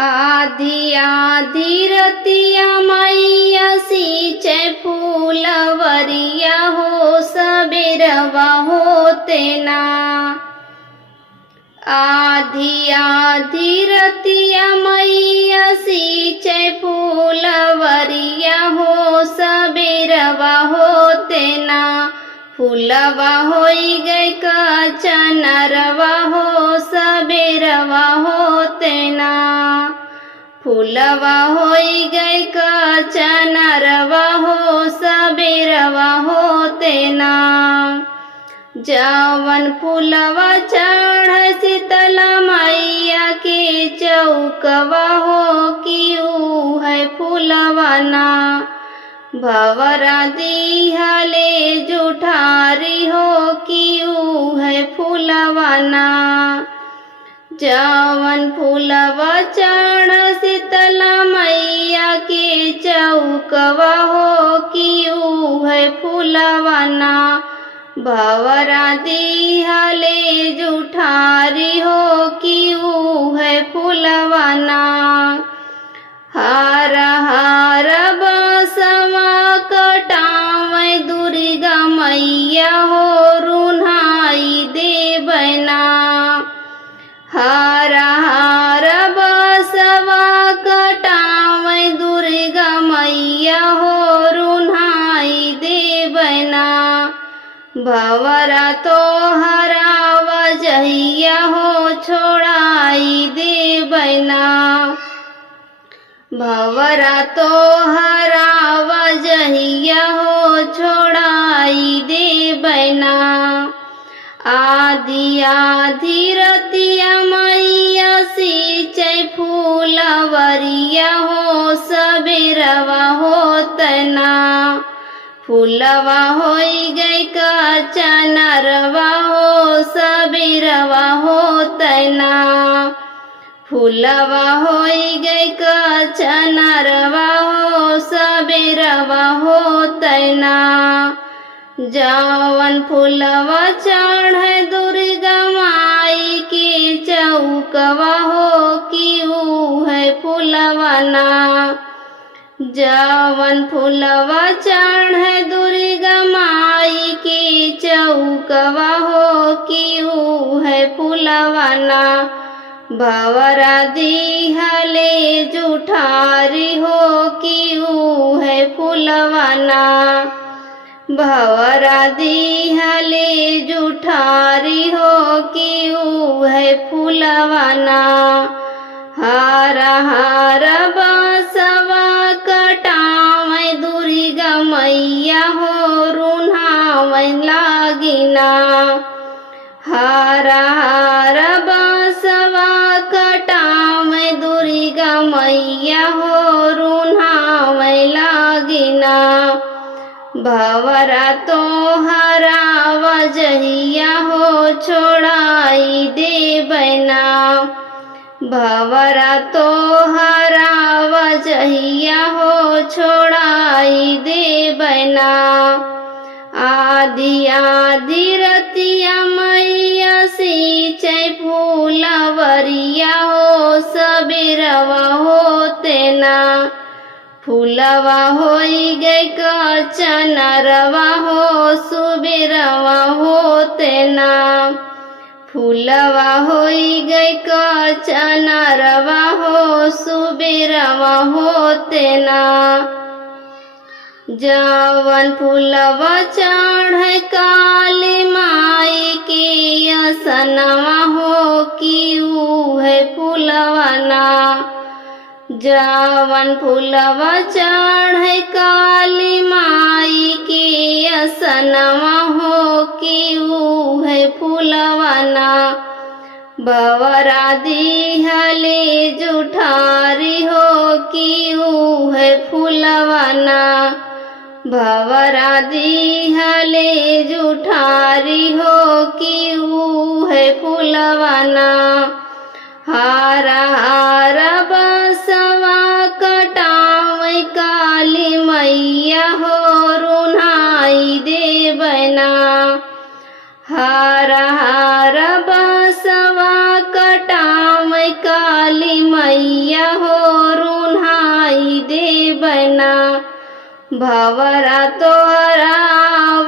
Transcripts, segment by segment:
आधी आधी रतिया मैया सींचे फूलवरिया हो सबेरवा होते ना। आधी आधी रतिया मैया सींचे फूलवरिया हो सबेरवा होते ना। फूलवा होई गई कचनरवा हो सबेरवा होते ना। फूलवा होई गई कचनरवा हो सबेरवा होते ना। जवन फूलवा चढ़ शीतला मैया के चौकवा हो किऊ है फूलवा ना। भवरा दिहले जुठारी हो किऊ है फूलवा ना। जवन फूलवा चढ़ शीतला मैया के चौकवा हो किऊ है फूलवा ना। भवरा दिहले जुठारी हो किऊ है फूलवा ना। हार हार बसवा कटावे दुर्गा मैया हो रुन्हाई देवना। हार हार बसवा कटावे दुर्गा मैया हो रुन्हाई देवना। भवरा तो हराव जहिया हो छोड़ाई देवना। भवरा तो हराव जहिया हो छोड़ाई देवना। आधी आधी रतिया मैया सींचे फूलवरिया हो सबेरवा होतना। फूलवा होई गई कचनरवा हो सबेरवा होतना। फूलवा होई गई कचनरवा हो सबेरवा होतना। जवन फूलवा चढ़े दुर्गा माई के चौकवा हो किऊ है फूलवा ना। जवन फूलवा चढ़े दुर्गा माई के चौकवा हो किऊ है फूलवा ना। भवरा दिहले जुठारी हो किऊ है फूलवा ना। भवरा दिहले जुठारी हो किऊ है फूलवा ना। हार हार बसवा कटावे दुर्गा मैया हो रुन्हावे लागिना। हार हार बसवा कटावे दुर्गा मैया हो रुन्हावे लागिना। भवरा तो हराव जहिया हो छोड़ाई देवना। भवरा तो हराव जहिया हो छोड़ाई देवना। आधी आधी रतिया मैया सींचे फूलवरिया हो सबेरवा होते ना। फूलवा होई गई कचनरवा हो सुबेरवा होते ना। फूलवा होई गई कचनरवा हो सुबेरवा होते ना। जवन फूलवा चढ़े काली माई के असनवा हो किऊ है फूलवा ना। जवन फूलवा चढ़े काली माई के असनवा हो किऊ है फूलवा ना। भवरा दिहले जुठारी हो किऊ है फूलवा ना। भवरा दिहले जुठारी हो किऊ है फूलवा ना। हार हार बसवा कटावे काली मैया हो रुन्हाई देवना। हार हार बसवा कटावे काली मैया भवरा तोहरा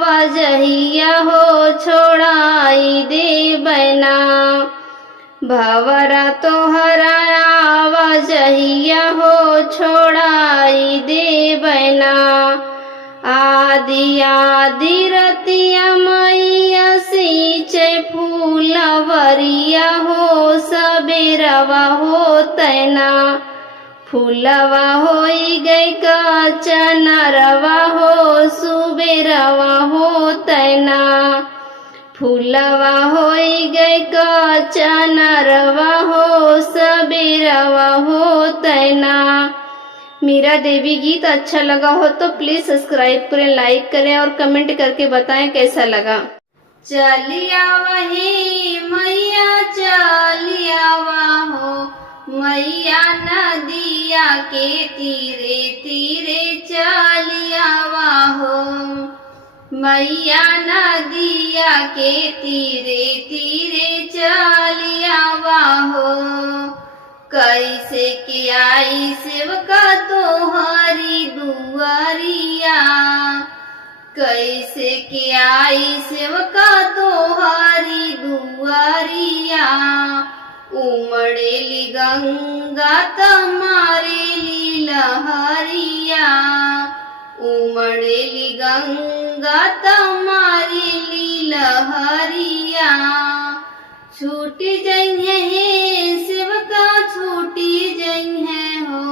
वजहिया हो छोड़ाई दे बना। भवरा तोहरा वजहिया हो छोड़ाई दे बना। आदि आदि रतिया मैया सींचे फूलवरिया हो सबेरवा हो तैना। फूलवा होई गई का चनरवा हो सुबेरवा हो तैना। फूलवा होई गई का चनरवा हो सबेरवा हो तैना। मीरा देवी गीत अच्छा लगा हो तो प्लीज सब्सक्राइब करें, लाइक करें और कमेंट करके बताएं कैसा लगा। चलिया वही मैया चलिया हो मैया नदिया के तीरे तीरे चलिया हो। मैया नदिया के तीरे तीरे चलिया हो। कैसे के आई सेवका तोहरी दुआरिया। कैसे के आई सेवका तोहरी दुआरिया। उमड़ेली गंगा तमारेली लहरिया। उमड़ेली गंगा तमारेली लहरिया। छूटी जइहे सेवका छूटी जइहे हो।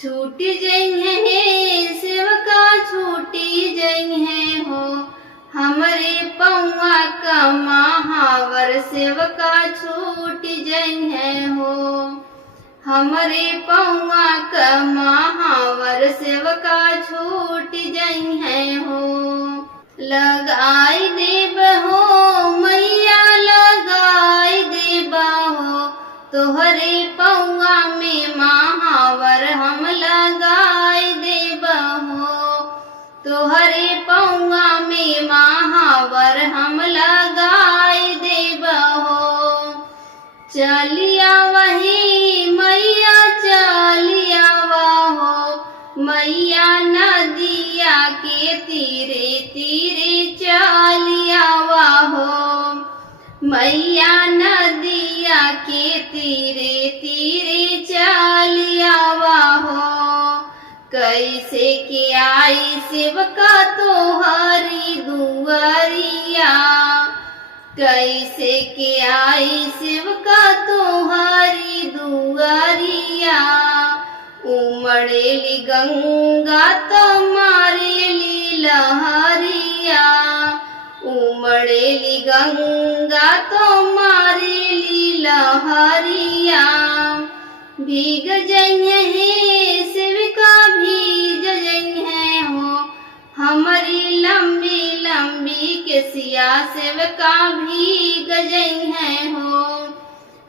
छूटी जइहे सेवका छूटी जइहे हो। हमरे पौआ का महावर सेवका छूट जइहे हो। हमरे पौआ का महावर सेवका छूट जइहे हो। लगाई देब हो मैया लगाई देब हो। तोहरे पौआ में महावर हम लगाई देब हो। तोहरे पौआ में महावर हम लगाई देब हो। चलिया वही मैया चलिया हो। मैया नदिया के तीरे तीरे चलिया हो। मैया नदिया के तीरे तीरे चलिया हो। कैसे के आई सेवका तोहरी दुआरिया। कैसे के आई सेवका तोहरी दुआरिया। उमड़ेली गंगा तमारेली लहरिया। उमड़ेली गंगा तमारेली लहरिया। भीग जइहे सेविका भीग जइहे हो। हमारी लंबी लंबी केसिया सेवका भीग जइहे हो।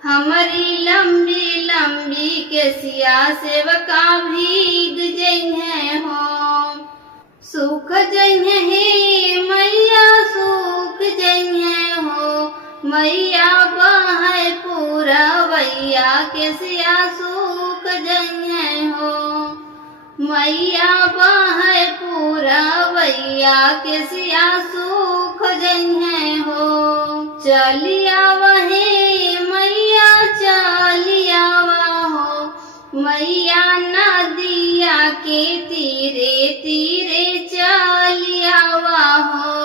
हमारी लंबी लंबी केसिया सेवका भीग जइहे हो। सूख जइहे मैया सूख जइहे हो। मैया बहे पूरवैया केसिया सूख जइहे हो। मैया बहे पूरवैया केसिया सूख जइहे हो। चलिया वही मैया चलिया हो। मैया नदिया के तीरे तीरे चलिया हो।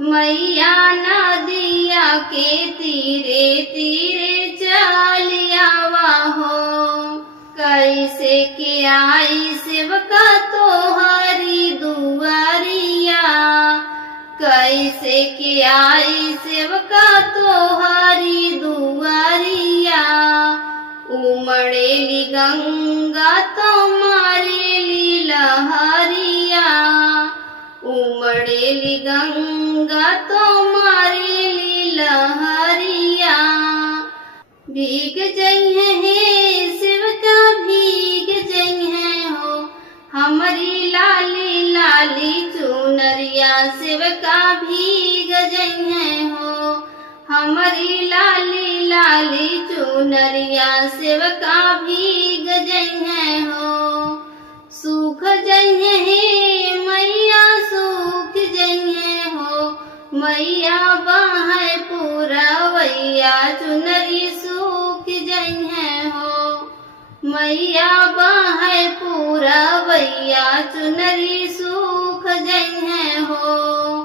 मैया नदिया के तीरे तीरे चलिया हो। कैसे के आई सेवका तोहरी दुआरिया। कैसे के आई सेवका तोहरी दुआरिया। उमड़ेली गंगा तमारेली लहरिया। उमड़ेली गंगा तमारेली लहरिया। भीग जइहे सेवका भीग जइहे हो। हमारी लाली लाली चुनरिया सेवका भीग जइहे हो। हमारी लाली लाली चुनरिया सेवका भीग जइहे हो। सूख जइहे मैया बहे पूरवैया चुनरी सूख जइहे हो। मैया बहे पूरवैया चुनरी सूख जइहे हो।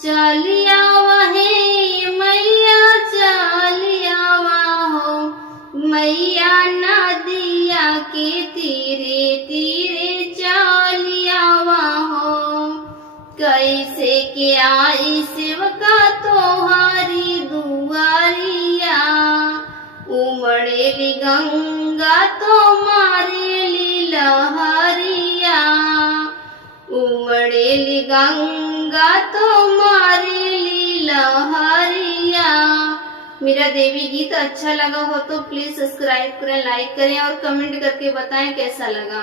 चलिया वही मैया चलिया हो। मैया नदिया के तीरे तीरे चलिया हो। कैसे के आई सेवका तोहारी दुआरिया। उमड़ेली गंगा तुम्हारी लहरिया। उमड़ेली गंगा तुम्हारी लहरिया। मेरा देवी गीत अच्छा लगा हो तो प्लीज सब्सक्राइब करें, लाइक करें और कमेंट करके बताएं कैसा लगा।